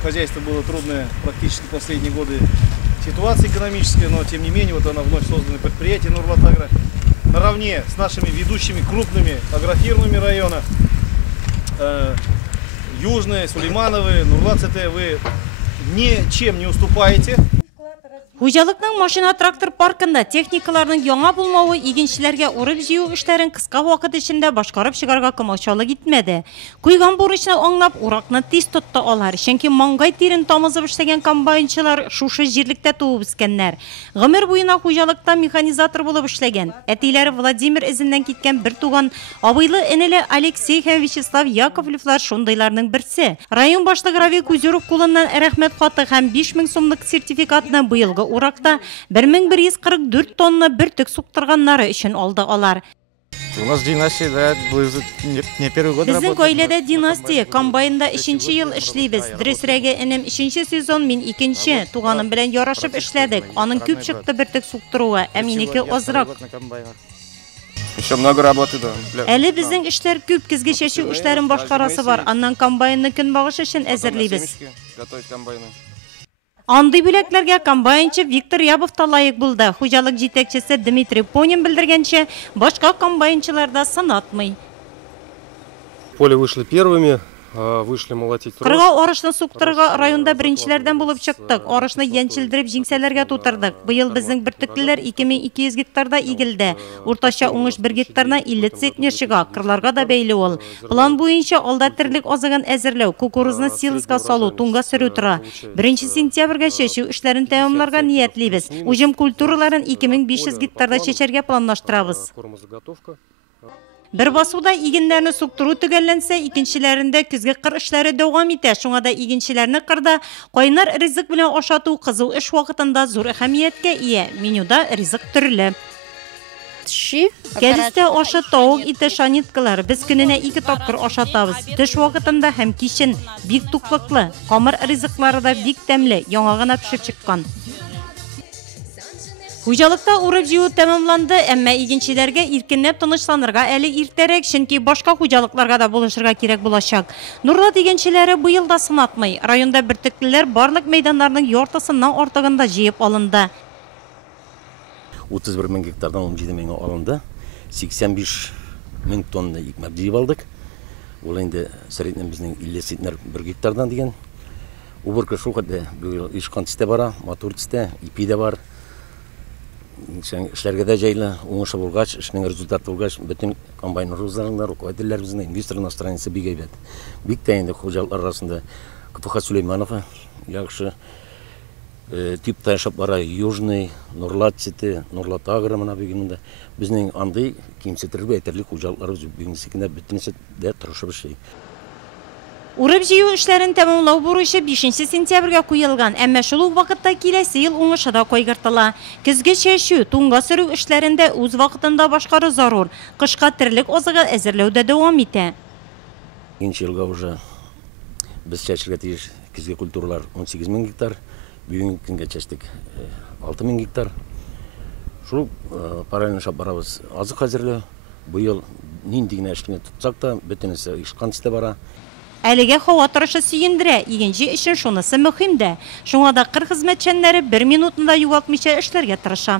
хозяйству было трудная практически последние годы ситуация экономическая, но тем не менее вот она вновь созданное предприятие Нурлат-Агро наравне с нашими ведущими крупными агрофирмами района Южные, Сулеймановы, Нурлат-ЦТ, вы ничем не уступаете. Хуҗалыкның машина трактор паркында техникаларның яңа булмавы игенчеләргә урып җыю эшләрен кыска вакыт эчендә башкарып чыгарга комачаулык итмәде. Куйган бурычны аңлап, уракны тиз тотты алар. Чөнки маңгай тирен тамызып эшләгән комбайнчылар шушы җирлектә туып үскәннәр. Гомер буена хуҗалыкта механизатор булып эшләгән. Әтиләре Владимир эзеннән киткән бер туган, абыйлы энеле Алексей һәм Вячеслав Яковлевлар шундыйларның берсе. Район башлыгы Равил Кузюров кулыннан рәхмәт хаты һәм 5000 сумлык сертификатны быелгы уракта 1144 тонна бөртек суктырганнары өчен алды алар. У нас династия, да, не первый год работает. Безнең гаиләдә династия, комбайнда 3нче ел эшлибез. Дөресрәге энем 3нче сезон, мин 2нче. Туганым белән ярашып эшләдек. Аның күп чыкты бөртек суктыруы, ә минеке азрак. Еще много работы, да. Әле безнең эшләр күп, көзгә чәчү эшләрен башкарасы бар. Аннан комбайнны көнбагыш өчен әзерлибез. Андый бүләкләргә комбайнчы Виктор Ябов та лайык булды. Хуҗалык җитәкчесе Дмитрий Понин белдергәнчә, башка комбайнчыларда сынатмый. Поле вышли первыми, вышли молотить. Кырга арышны суктырга районда беренчеләрдән булып чыктык. Арышны янчилдереп җиңсәләргә тутырдык. Быел безнең бөртеклеләр 2200 гектарда игелде. Уртача уңыш 1 гектарына 50 центнер чыга. Кырларга да бәйле ул. План буенча алда терлек азыгын әзерләү, кукурузны силоска салу, туңга сөрү тора. 1 сентябрьгә чәчү эшләрен тәмамларга ниятлибез. Уҗым культураларын 2500 гектарда чәчәргә планлаштырабыз. Бер басуда игеннәрне суктыру төгәлләнсә, икенчеләрендә көзге кыр эшләре дәвам итә. Шуңа да игенчеләрне кырда кайнар ризык белән ашату кызу эш вакытында зур әһәмияткә ия. Менюда ризык төрле. Кәдистә ашы, тавык ите, шаниткалар. Без көненә 2 тапкыр ашатабыз. Төш вакытында һәм кичен бик туклыклы. Камыр ризыклары да бик тәмле, яңа гына пешеп чыккан. Хуҗалыкта урып җыю тәмамланды, әмма игенчеләргә иркенләп тынычланырга әле иртәрәк, чөнки башка хуҗалыкларга да булышырга кирәк булачак. Нурлат игенчеләре быел да сынатмый. Районда бөртеклеләр барлык мәйданнарның яртысыннан артыгында җыеп алынды. 31 мең гектардан 17 меңгә алынды. 85 мең тонна икмәк җыеп алдык. Ул инде среднем безнең 50 центнер 1 гектардан дигән. Убырка шул хәлдә быел ишкан тистә бара, матур тистә, ипи дә бар. Эшләргә дә җайлы, уңышы булгач, эшнең результаты булгач, бөтен комбайн рузларында руководительләребезнең инвестор настроениесе бик әйбәт. Бик тә инде хуҗалыклар арасында КФХ Сулейманов яхшы типта яшәп бара, Южный, Нурлат-ЦТ, Нурлат-Агро менә бигендә. Безнең андый кимсетергә әйтерлек хуҗалыкларыбыз бигенсекенә бөтенесе дә тырышып эшли. Урып җыю эшләрен тәмамлау бурычы 5 сентябрьгә куелган, әмма шул ук вакытта киләсе ел уңышы да кайгыртыла. Көзге чәчү, туңга сөрү эшләрендә үз вакытында башкару зарур. Кышка терлек азыгы әзерләүдә дәвам итә. Инче елга уже без чәчергә тиеш көзге культуралар 18 мең гектар, бүгенге көнгә чәчтек 6 мең гектар. Шул параллельно шап барабыз азык әзерләү. Быел нинди генә эшне тотсак та, бөтенесе ишкан тистә бара. Әлегә һава торышы сөендерә, игенче өчен шунысы мөһим дә. Шуңа да кыр хезмәтчәннәре 1 минутында югалтмыйча эшләргә тырыша.